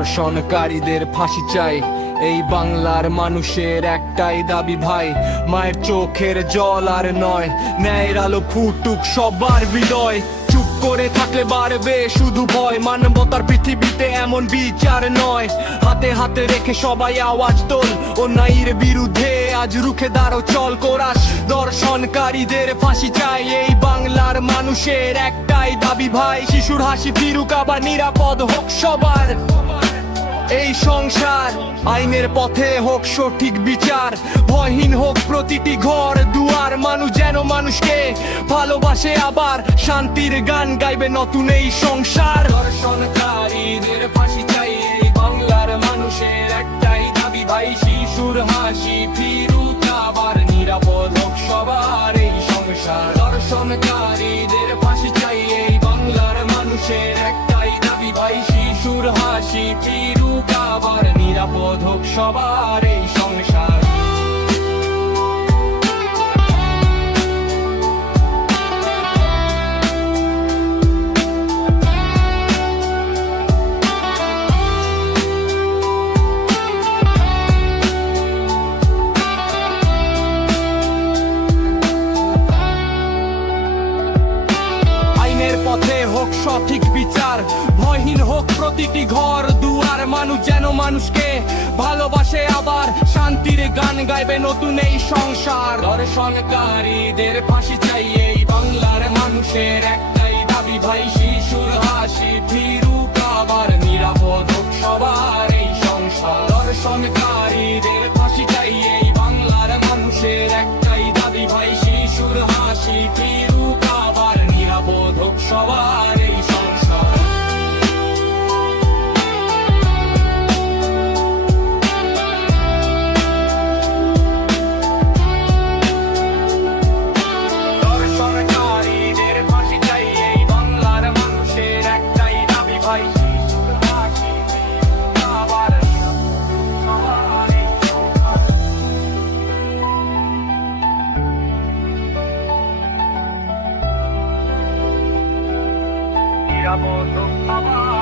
ধর্ষণকারীদের ফাঁসি চাই, এই বাংলার মানুষের একটাই দাবি ভাই। মায়ের চোখের জল আর নয়, ন্যায়ের আলো ফুটুক সবার হৃদয়। চুপ করে থাকলে বাড়বে শুধু ভয়, মানবতার পৃথিবীতে এমন বিচার নয়। হাতে হাতে রেখে সবাই আওয়াজ তোল, অন্যায়ের বিরুদ্ধে আজ রুখে দাঁড়ো চল কোরাস। ধর্ষণকারীদের ফাঁসি চাই, এই বাংলার মানুষের একটাই দাবি ভাই। শিশুর হাসি ফিরুক, আবার নিরাপদ হোক সবার এই সংসার। আইনের পথে হোক সঠিক বিচার, ভয়হীন হোক প্রতিটি ঘর দুয়ার। মানুষ যেন মানুষকে ভালোবাসে, আবার শান্তির গান গাইবে নতুন এই সংসার। ধর্ষণকারীদের ফাঁসি চাই, এই বাংলার মানুষের একটাই দাবি ভাই। শিশুর হাসি ফিরুক, আবার নিরাপদ হোক সবার এই সংসার। ধর্ষণকারীদের ফাঁসি চাই, এই বাংলার মানুষের একটাই দাবি ভাই। শিশুর হাসি ফিরুক, আবার নিরাপদ হোক সবার এই সংসার। আইনের পথে হোক সঠিক বিচার, ভয়হীন হোক প্রতিটি ঘর দুয়ার। মানুষ যেন মানুষকে ভালোবাসে, আবার শান্তির গান গাইবে নতুন এই সংসার। ধর্ষণকারীদের ফাঁসি চাই, এই বাংলার মানুষের একটাই দাবি ভাই। শিশুর হাসি ফিরুক, আবার নিরাপদ হোক সবার এই সংসার। ধর্ষণকারীদের ফাঁসি চাই, এই বাংলার মানুষের একটাই দাবি ভাই। শিশুর হাসি ফিরুক, আবার নিরাপদ হোক সবার এই সংসার। ধর্ষণকারীদের ফাঁসি চাই, এই বাংলার মানুষের একটাই দাবি ভাই। শিশুর হাসি ফিরুক, আবার সবার এই সংসার। নিরাপদ হোক সবার